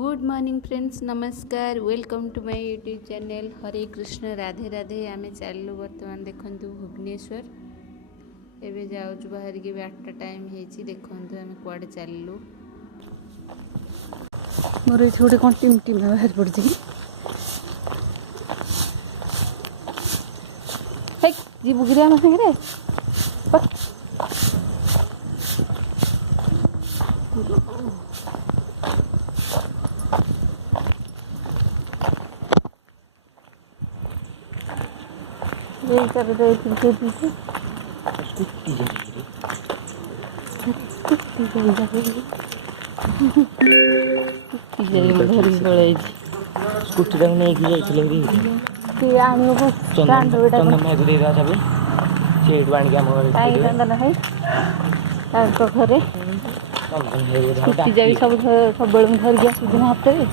Good morning friends, नमस्कार। Welcome to my YouTube channel Hare Krishna Radhe Radhe. आम चलू बर्तमान देखु भुवनेश्वर एवं जाऊँ बाहर की 8टा टाइम हो देखु आम कुआड़े चलू। मोर ये गोटे कौन टीम टीम बाहर पड़ी जीवु गिरी आम सागे स्कूटी नहीं घरे सब धरिकी आसुदिन हाथ में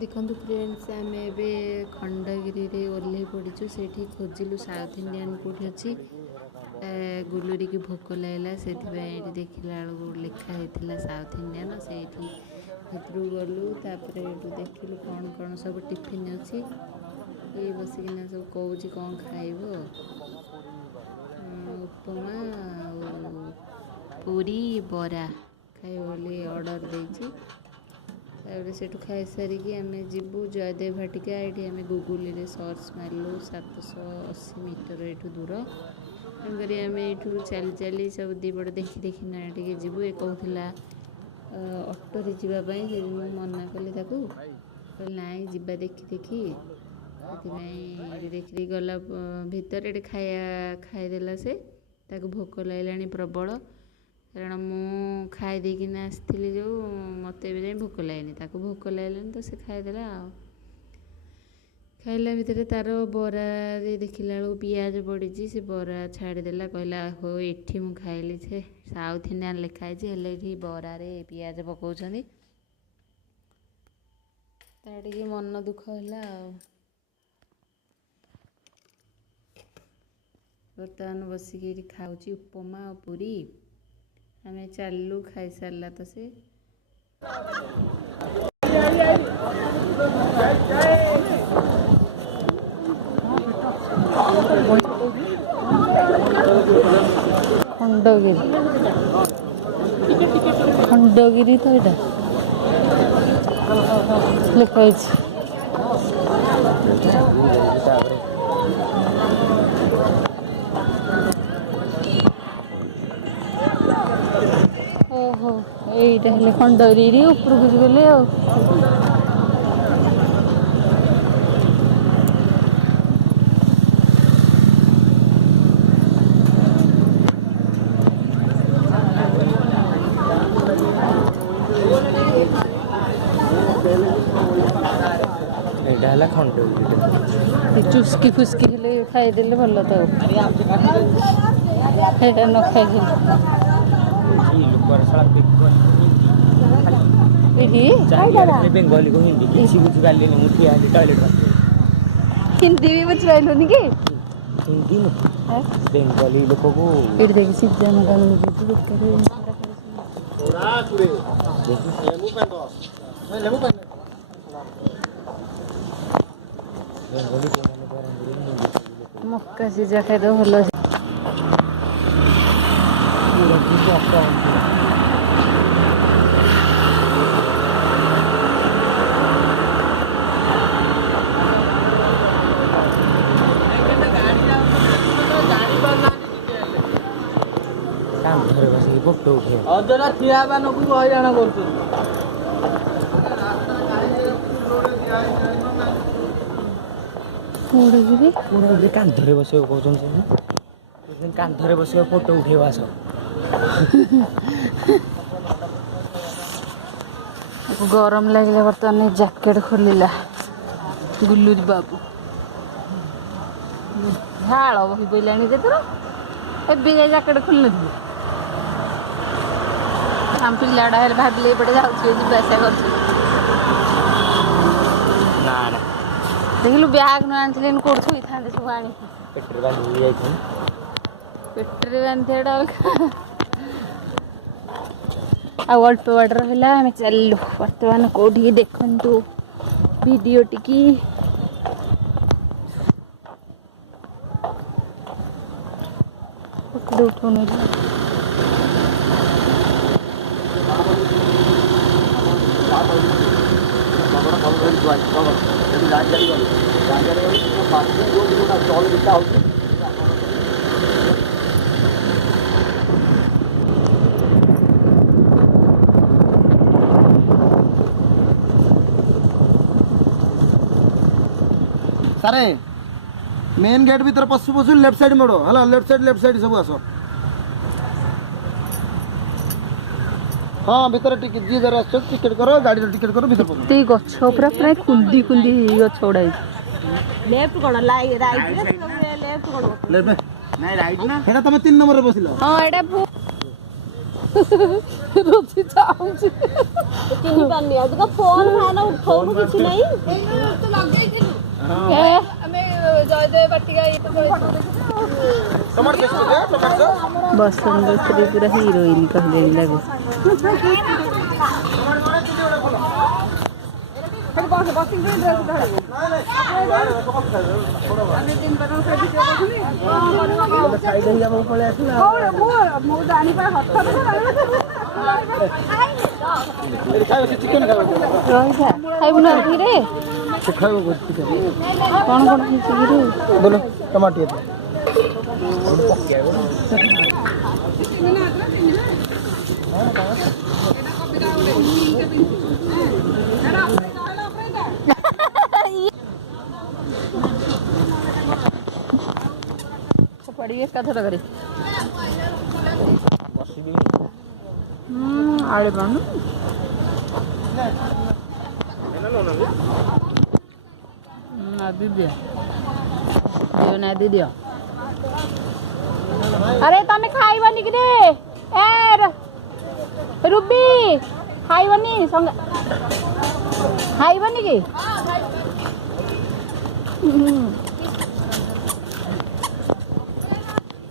देखो फ्रेंड्स, आम ए खंडगिरी ओह्ल पड़ू से खोजिलु साउथ इंडियन कौटी अच्छी गुलुरी की भोक लगला से देखला लिखाई साउथ इंडियन से भर गलु देखिलु कौन कौन सब टिफिन अच्छी ये बसिकिना सब कौच कौन खाइब उपमा पूरी बरा खाइब बोली ऑर्डर देछि। से खाई सारिकी आम जीवु जयदेव भाटिका। ये आम गूगल सर्च मारू 780 मीटर ये दूर तेणुक आम यू चली चली सब दीपट देखी देखी ना टे जीवु। ये कहला अटोरे जावाई से मना कली नाई जीवा देखी देखी देखी गला भितर ये खाईदेला से भोक लगे प्रबल कारण मु खाई देकिना आसती जो मत भी भोक लगेनि भोक लगलानी तो से खाईदेला खाइला भितर तार बरा देखला पियाज पड़ी से बरा छाड़देला कहला हो ये मु खाइली से साउथ इंडियन लिखाई ये बरार पियाज पकाउछन्ति टे मन दुख है। बर्तमान बसिक खाऊँ उपमा और पूरी आम चलू खाई सारा तो से खंडगिरी खंडगिरी तो यहाँ लिखाई ओहो यहीटा हेले खंडगिरी उपरକୁ गले चुस्की फुस्की हेले खाईदेले भल तो न खाई बेंगली को हिंदी किसी बुझी पारे मुझे टॉयलेट हिंदी भी बुझ पाइलुनि कि हिंदी ବେଙ୍ଗଲୀ ଲୋକକୁ ଏଠି ଦେଖି ସିଜା ମଗାଣ ଲଗେଇଛି ବେକାରେ ବେଙ୍ଗଲୀ କୋଉମାନେ କରନ୍ତି ମକା ସିଜା ଖାଇଦେବ ଭଲ ଅଛି। କାନ୍ଧରେ ବସିକି ଫଟୋ ଉଠେଇବ ଅଜରା ଠିଆ ମାନଙ୍କୁ ହଇରାଣ କରୁଛନ୍ତି। କୋଉଠି ଯିବି ପୁରା କାନ୍ଧରେ ବସିବ କହୁଛନ୍ତି ସେ କାନ୍ଧରେ ବସିବ ଫଟୋ ଉଠେଇବ ଆସ ଗରମ ଲାଗିଲା ବର୍ତ୍ତମାନ ଜ୍ୟାକେଟ ଖୋଲିଲା ଗୁଲୁରି ବାବୁ ଝାଳ ବହି ପଇଲାଣି ଯେତେର ଏବେ ଯାଇ ଜ୍ୟାକେଟ ଖୋଲି ନଥିଲି ଆମ ପିଲାଟା ହେଲେ ଭାବିଲେ ଏପଟେ ଯାଉଛି ଯିବା ଆସିବା କରୁଛୁ ନା ନା ଦେଖିଲୁ ବ୍ୟାଗ୍ ନ ଆଣିଥିଲେ କୋଉଠି ଥୋଇଥାନ୍ତେ ସବୁ ଆଣିକି ପେଟରେ ବାନ୍ଧି ଯାଇଥାନ୍ତି ପେଟରେ ବାନ୍ଧିବାଟା ଅଲଗା ଆଉ ଅଳ୍ପ ବାଟ ରହିଲା ଆମେ ଚାଲିଲୁ ବର୍ତ୍ତମାନ କୋଉଠିକି ଦେଖନ୍ତୁ ଭିଡ଼ିଓ ଟିକି ଉଠଉନି ସାରେ मेन गेट भीतर पशु पशु लेफ्ट साइड मोड़ है लेफ्ट साइड सब आस हाँ भीतर टिकट जी जरा टिकट करो गाड़ी टिकट करो भीतर पशु ते गछ पूरा प्राय खुंदी खुंदी गछ उड़ा लेफ्ट कोण राइट लेफ्ट कोण लेफ्ट नहीं राइट ना हेडा तुम 3 नंबर रे बसिलो हां एटा रोजी चाहूची चिन्ह पानी आज फोन फाना उठाउनु किछि नाही तो लगे दिलु हमें जयदेव बाटिका ये तो टमाटर केस हो टमाटर बसंत श्री पूरा हीरोइन कहले लागो बसिंग ड्रेस धरबो ଆମେ दिन बदन से वीडियो करथुनी साइड ही हम पळे आथिला मो जानी पर हथ खाइबो चिकन खाइबो रहिसा खाइबु ना रे खाइबो चिकन कौन कौन खींची रे बोलो टमाटर पड़ी एक कथा करे आड़े बानु दिदिया दियो ना दिदिया अरे तमे खाइबनी कि रे ए रुबी खाइबनी संग खाइबनी कि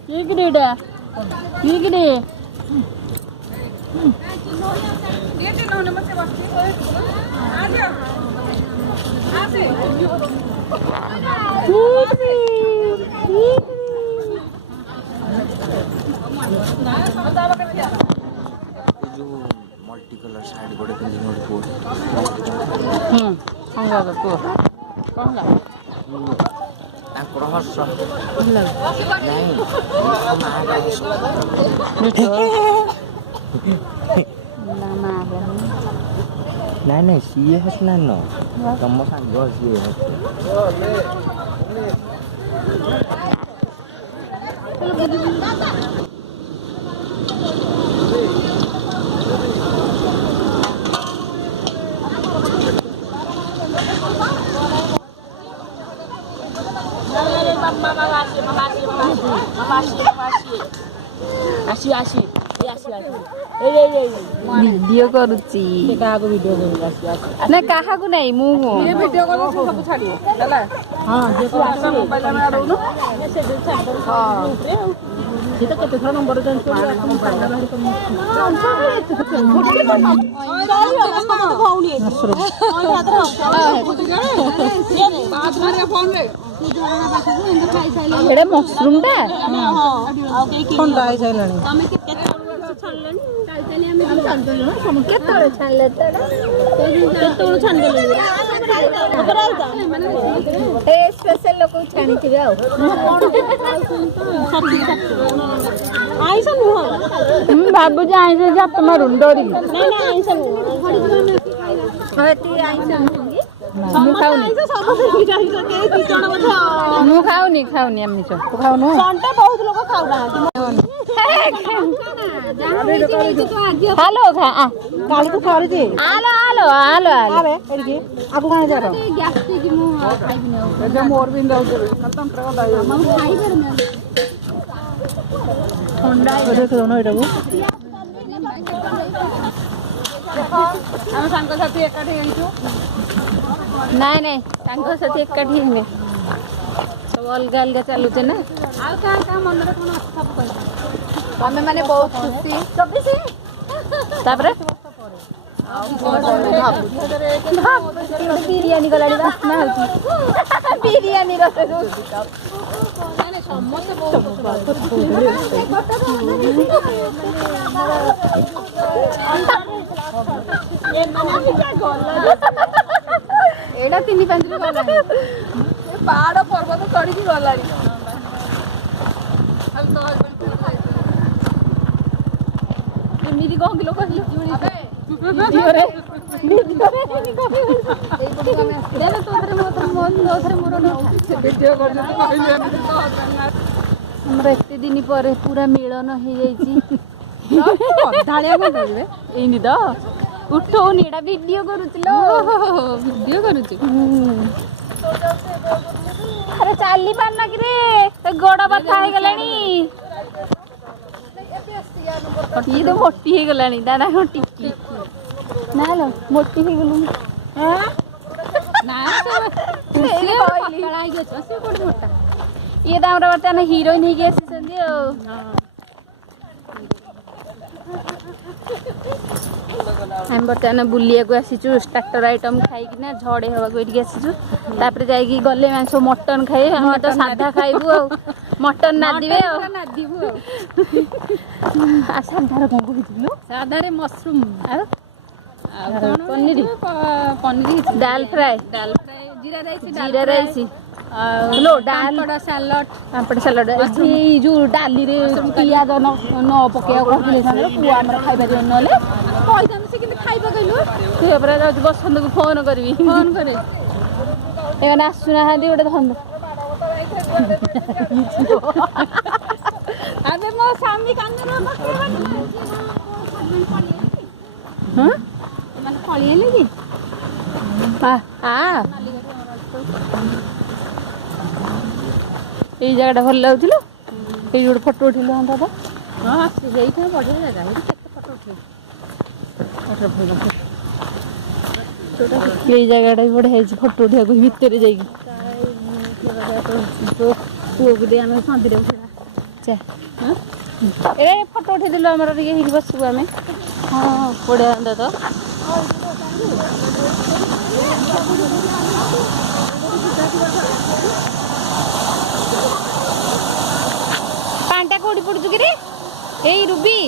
ये किडेडा ये किडे ये तो नौ नंबर से बसती है आ जाओ आ से मल्टी कलर साइड गोटे पिंधि गोटे पुଅ संगा को कहला ତାଙ୍କର ହସ ଭଲ ନାଇଁ ମାଆଙ୍କ ହସ ନା ମା ନାଇଁ ନାଇଁ ସିଏ ହସୁନାହାନ୍ତି ନ ତମ ସାଙ୍ଗ ସିଏ ହସ आसी आसी वीडियो करूची काहाको वीडियो करू आसी आसी ना काहा को नहीं मु वीडियो करू सब छाड़िए हला ଏଇଟା ମସରୁମ୍ ଟା ଥଣ୍ଡା ହେଇସାରିଲାଣି। କେତେବେଳେ ଛାଣିଲେ କେତେବେଳେ ଛାଣିଦେଲେ ଏ ସ୍ପେଶାଲ ଲୋକକୁ ଛାଣିଥିବେ ଆଉ ଆଇଁଷ ନୁହଁ। ମୁଁ ଭାବୁଛି ଆଇଁଷ ହାତ ମାରୁନି ଡରିକି। ମୁଁ ଖାଉନି ମୁଁ ଖାଉନି ଖାଉନି ଆମିଷ ଖାଉନୁ ବହୁତ ଲୋକ ଖାଉନାହାନ୍ତି। ହାଲୋ ଖା କାଲି ତ ଥରୁଛି। ଆଲୋ ଆଲୋ ଆଲୋ ଆଲୋ ଆକୁ କାଣା ଯାର ମୋର ବି ଆମେ ସାଙ୍ଗସାଥି ଏକାଠି ହେଇଛୁ। ନାଇଁ ନାଇଁ ସାଙ୍ଗସାଥି ଏକାଠି ହେଇନି ସବୁ ଅଲଗା ଅଲଗା ଚାଲୁଛେ ନା। ଆଉ କାହା କାହା ମନରେ କଣ ଅଛି ସବୁ କହିବ। ଆମେ ମାନେ ବହୁତ ଖୁସି ତାପରେ ବିରିୟାନୀ ଗଲାଣି ବାସ୍ନା ହଉଛି ବିରିୟାନୀ ଏଇଟା 3-5 ଗଲାଣି। ପାହାଡ଼ ପର୍ବତ ଚଢିକି ଗଲାଣି। ଏମିତି କଣ କିଲୋ କହିଲି ଆମର ଏତେ ଦିନ ପରେ ପୁରା ମିଳନ ହେଇଯାଇଛି। ଏଇନି ତ ଉଠଉନି ଏଇଟା ଭିଡିଓ କରୁଛି ଭିଡିଓ କରୁଛି। ଆରେ ଚାଲି ପାରୁନ କିରେ ଗୋଡ ବଥା ହେଇଗଲାଣି। ଇଏ ତ ମୋଟି ହେଇଗଲାଣି ଦାଦା କଣ ଟିକି ନା ଲୋ ମୋଟି ହେଇଗଲୁଣି। ଇଏ ତ ଆମର ବର୍ତ୍ତମାନ ହିରୋଇନ ହେଇକି ଆସିଛନ୍ତି ଆଉ। ଆମେ ବର୍ତ୍ତମାନ ବୁଲିବାକୁ ଆସିଛୁ ଷ୍ଟାର୍ଟର ଆଇଟମ୍ ଖାଇକିନା ଝଡେଇ ହବାକୁ ଏଠିକି ଆସିଛୁ। ତାପରେ ଯାଇକି ଗଲେ ମାନେ ସବୁ ମଟନ ଖାଇବେ ଆମେ ତ ସାଧା ଖାଇବୁ ଆଉ ମଟନ ନାଦିବେ ଆଉ ସାଧାର କଣ କହିଥିଲୁ? ସାଧାରେ ମସରୁମ ଆଉ ପନିର ଡାଲ ଫ୍ରାଏ ଜିରା ରାଇସ୍ ପାମ୍ପଡ଼ ସାଲଡ ପାମ୍ପଡ଼ ସାଲଡ ଏଠି ଯୋଉ ଡାଲିରେ ପିଆଜ ନ ପକେଇବାକୁ କହିଥିଲେ ସେମାନେ ପୁଅ ଆମର ଖାଇପାରିବନି ନହେଲେ କହିଥାନ୍ତୁ ସେ କିନ୍ତୁ ଖାଇ ପକେଇଲୁ। ସେ ଉପରେ ଯାଉଛି ବସନ୍ତକୁ ଫୋନ କରିବି ଫୋନ କରେ ଏମାନେ ଆସୁନାହାନ୍ତି ଗୋଟେ ଧନ୍ଦ ଆବେ ମୋ ସ୍ୱାମୀ କାନ୍ଦର ମାନେ ପଳେଇଲେ କି ଏଇ ଜାଗାଟା ଭଲ ଲାଗୁଥିଲା ଏଇ ଗୋଟେ ଫଟୋ ଉଠେଇଲେ ହନ୍ତା ତ। ହଁ ସେଇଟା ବଢିଆ ଜାଗା ଏଇଠି କେତେ ଫଟୋ ଉଠେଇବୁ। ଏଇ ଜାଗାଟା ବି ବଢିଆ ହେଇଛି ଫଟୋ ଉଠେଇବାକୁ ଭିତରେ ଯାଇକି ପୁଅକୁ ଦେଇ ଆମେ ମନ୍ଦିର ଏ ଫଟୋ ଉଠେଇଦେଲୁ ଆମର ଟିକେ ହେଇକି ବସିବୁ ଆମେ। ହଁ ବଢିଆ ହନ୍ତା ତ। ପାଣିଟା କୋଉଠି ପଡୁଛୁ କିରେ ଏଇ ରୁବି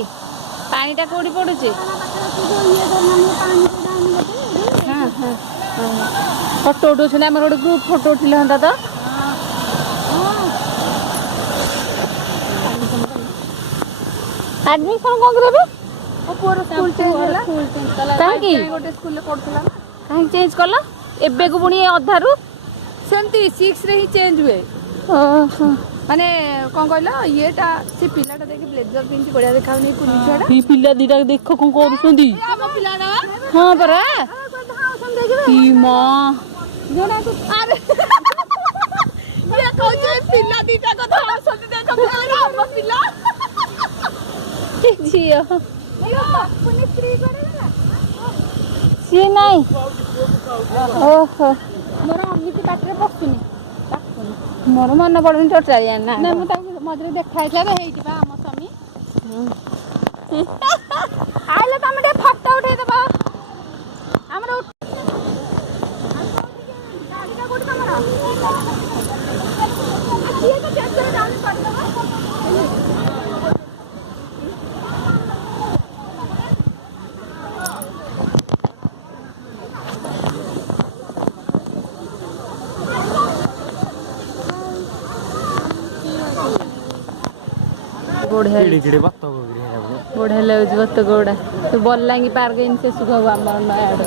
ପାଣିଟା କୋଉଠି ପଡୁଛି? ଫଟୋ ଉଠଉଛନ୍ତି ଆମର ଗୋଟେ ଗ୍ରୁପ ଫଟୋ ଉଠିଲେ ହନ୍ତା ତ। ଆଡମିସନ କଣ କରିବେ? କାହିଁକି ଗୋଟେ ସ୍କୁଲରେ ପଢୁଥିଲା କାହିଁକି ଚେଞ୍ଜ କଲ ଏବେକୁ ପୁଣି ଅଧାରୁ? ସେମିତି 6ରେ ହିଁ ଚେଞ୍ଜ ହୁଏ। ଓହୋ ମାନେ କଣ କହିଲ ଇଏଟା ସେ ପିଲାଟା ଦେଖି ବ୍ଲେଜର ପିନ୍ଧି ବଢିଆ ଦେଖାଉନି ପୁଲିସ ଛୁଆଟା। ଏଇ ପିଲା ଦିଟା ଦେଖ କଣ କରୁଛନ୍ତି। ଆମ ପିଲାଟା ହଁ ପରା ମା ଆରେ ଇଏ କହୁଛି ପିଲା ଦିଟା କଥା ଆସନ୍ତି ଦେଖ ଆମ ପିଲା ଝିଅ ସିଏ ନାଇଁ ଓହୋ ମୋର ଅମିତି ପାଟିରେ ପଶୁନି। ମୋର ମନେ ପଡୁନି ଟୋଟାଲି ନା ନା ମୁଁ ତାକୁ ମଝିରେ ଦେଖା ହେଇଥିଲା ତ ହେଇଠି ବା ଆମ ସ୍ୱାମୀ। ଆଇଲେ ତମେ ଟିକେ ଫଟୋ ଉଠେଇଦବ ଆମର ଗାଡ଼ିଟା କୋଉଠି ତମର? କିଏ ତ ଟେଷ୍ଟରେ ଡାଉନ୍ କରିଦବ। ବଢିଆ ବଢିଆ ଲାଗୁଛି ବତକ ଗୁଡା ତ ବଲାଙ୍ଗୀ ପାର୍କ ଏମିତି ଶେଷକୁ ହବ ଆମର ନୟାଗଡ଼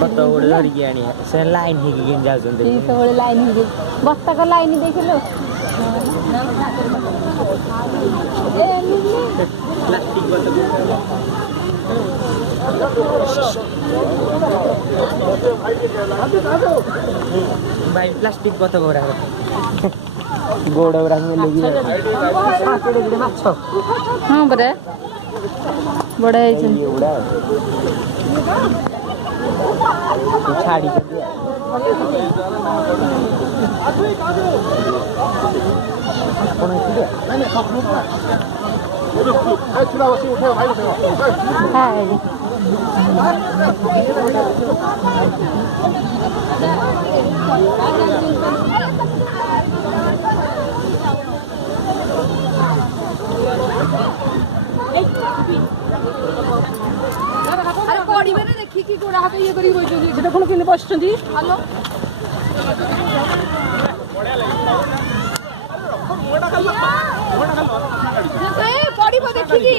ବତ ଗୋଟେ ଧରିକି ଆଣିବା ସେ ଲାଇନ୍ ହେଇକି କେମିତି ଯାଉଛନ୍ତି ସବୁବେଳେ ଲାଇନ୍ ହେଇକି ବତକ ଲାଇନ୍ ଦେଖିଲୁ ପ୍ଲାଷ୍ଟିକ ବତକ ଭାଇ ପ୍ଲାଷ୍ଟିକ ବତକ ଗୁରା ଗୋଡ଼ ଗୁରା ମାଛ ହଁ ପରା ବଢିଆ ହେଇଛନ୍ତି ଛାଡ଼ିଛନ୍ତି ଆପଣ ପଡ଼ିବାରେ ଦେଖିକି ଗୋଡ଼ା ହାତ ଇଏ କରିକି ବସିଛନ୍ତି ସେଟା ପୁଣି କେମିତି ବସିଛନ୍ତି ପଡ଼ିବ ଦେଖିକି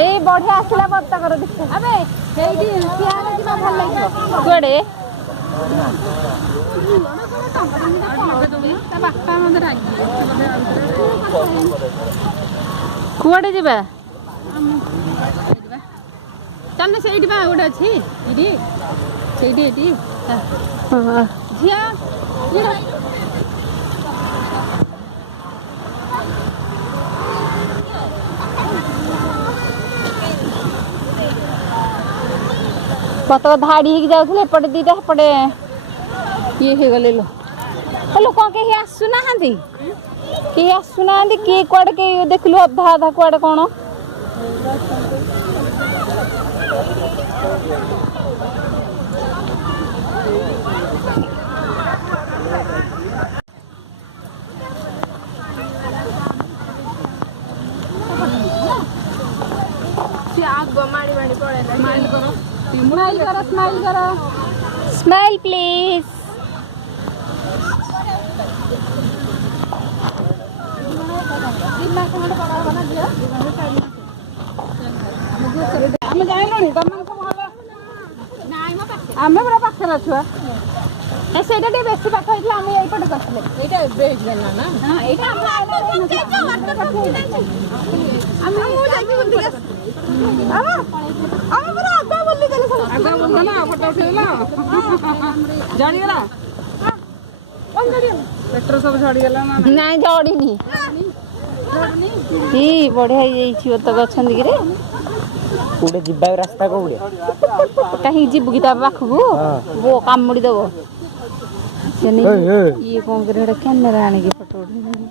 ଏଇ ବଢିଆ ଆସିଲା ବତକର ଦେଖ ଆବେ ସେଇଠି ସିଆଡେ ଯିବା ଭଲ ଲାଗିବ କୁଆଡେ ତା ବାପା ମତେ ରାଗି କୁଆଡେ ଯିବା ଚାଲ ସେଇଠି ବା ଗୋଟେ ଅଛି ଏଇଠି ସେଇଠି ଏଇଠି ଝିଅ ବତକ ଧାଡି ହେଇକି ଯାଉଥିଲେ ଏପଟେ ଦିଟା ସେପଟେ ଇଏ ହେଇଗଲେ ଲୋକ କେହି ଆସୁନାହାନ୍ତି କିଏ କୁଆଡେ କେହି ଦେଖିଲୁ ଅଧା ଅଧା କୁଆଡେ କଣ स्माइल प्लीज ଆମେ ଯାଇଲୁଣି ଆମେ ପୁରା ପାଖରେ ଅଛୁ ସେଇଟା ଟିକେ ବେଶୀ ପାଖ ହେଇଥିଲା ଆମେ ଏଇପଟେ କରିଥିଲେ ଏଇଟା ଏବେ ହେଇଥିଲା ନା ଏଇଟା ପେଟ୍ରୋଲ ସବୁ ଝଡ଼ିଗଲା ନା ନାଇଁ ଝଡ଼ିନି ବଢିଆ ହେଇଯାଇଛି ବତକ ଅଛନ୍ତି କିରେ କୋଉଟେ ଯିବାକୁ ରାସ୍ତା କୋଉଟେ କାହିଁକି ଯିବୁ କି ତା ପାଖକୁ ବୋ କାମୁଡ଼ି ଦବ ଇଏ କଣ କରେ ଗୋଟେ କ୍ୟାମେରା ଆଣିକି ଫଟୋ ଉଠେଇ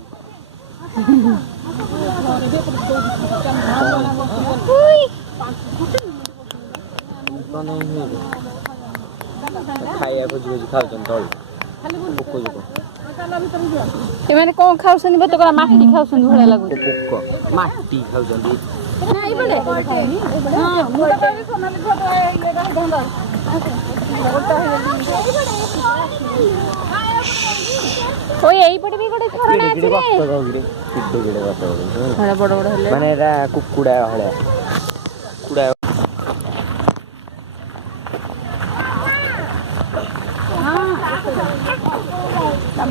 ଖାଇବା ଖୋଜି ଖୋଜି ଖାଉଛନ୍ତି ତଳେ ପୋକ ଯୋକ ଏମାନେ କଣ ଖାଉଛନ୍ତି ବତକରା ମାଟି ଖାଉଛନ୍ତି ଭଳିଆ ଲାଗୁଛି ପୋକ ମାଟି ଖାଉଛନ୍ତି ଏଇପଟେ ବି ଗୋଟେ ଝରଣା ଅଛି ବଡ ବଡ ହେଲେ ମାନେ ଏରା କୁକୁଡ଼ା ଭଳିଆ କୁକୁଡ଼ା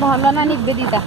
ଭଲ ନା ନିବେଦିତା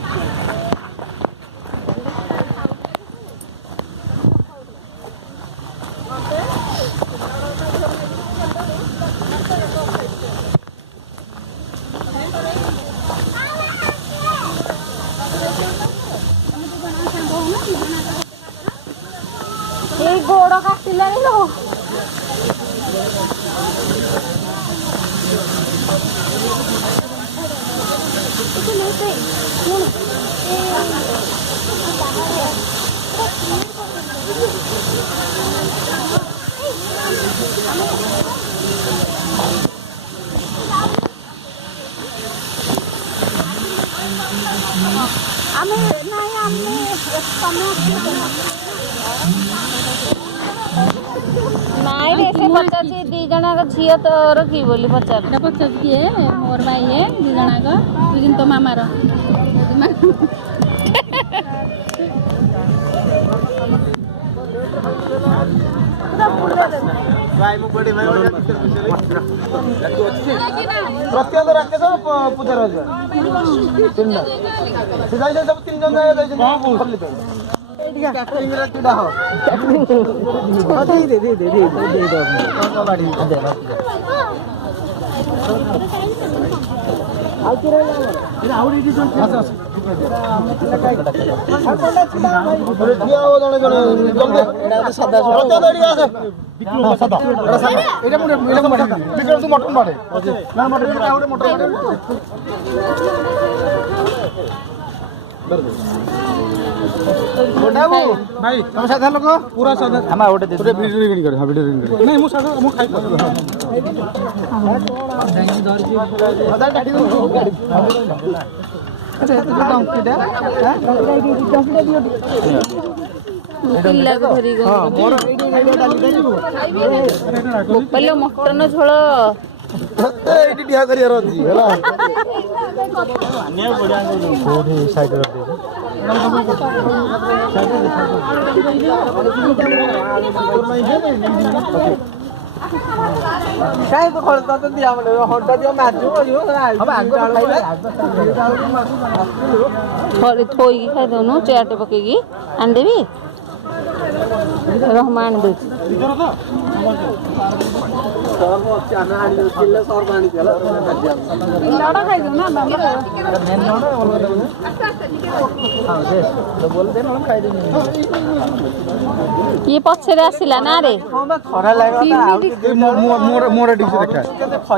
ଆମେ ନାଇଁ ଆମେ ତମେ ନାଇଁ ରେ ସେ ପଚାରୁଛି 2 ଜଣଙ୍କ ଝିଅ ତୋର କି ବୋଲି ପଚାରୁଛି ପଚାରୁଛି କିଏ ମୋର ଭାଇ ଇଏ 2 ଜଣଙ୍କ ତୁ କିନ୍ତୁ ତୋ ମାମାର ପ୍ରତ୍ୟେକ ରାକେଶ ପୂଜା ରହିଯିବା 3 ଜଣ ସେ ଯାଇଛନ୍ତି ସବୁ 3 ଜଣ ଯାଇଛନ୍ତି ଖଲି ପାଇଁ କ୍ୟାଟରିଂରେ ଚୁଡ଼ା ହବ ଭାଇ ତମ ସାଧା ଲୋକ ପୁରା ସାଧା ଆମେ ଗୋଟେ ଭିଡ଼ିଓ ରେକର୍ଡିଂ କରେ ଭିଡ଼ିଓ ରେକର୍ଡିଂ କରେ ନାଇଁ ମୁଁ ସାଧା ମୁଁ ଖାଇ ପିଲାକୁ ଧରି ବୋପାଲୋ ମଟନ ଝୋଳ ଏଇଠି ଠିଆ କରିବାର ଅଛି ହେଲା କାଇଁ ତୁ ଖଳତା ତ ଦିଆ ମାନେ ହଣ୍ଟା ଦିଅ ମାଜୁ ଥରେ ଥୋଇକି ଖାଇଦଉନୁ ଚେୟାରଟେ ପକେଇକି ଆଣିଦେବି ରହ ମୁଁ ଆଣିଦେଉଛି କିଏ ପଛରେ ଆସିଲା ନା ରେ ଖରା ଲାଗିଲା ମୋର ଟିକେ ଦେଖା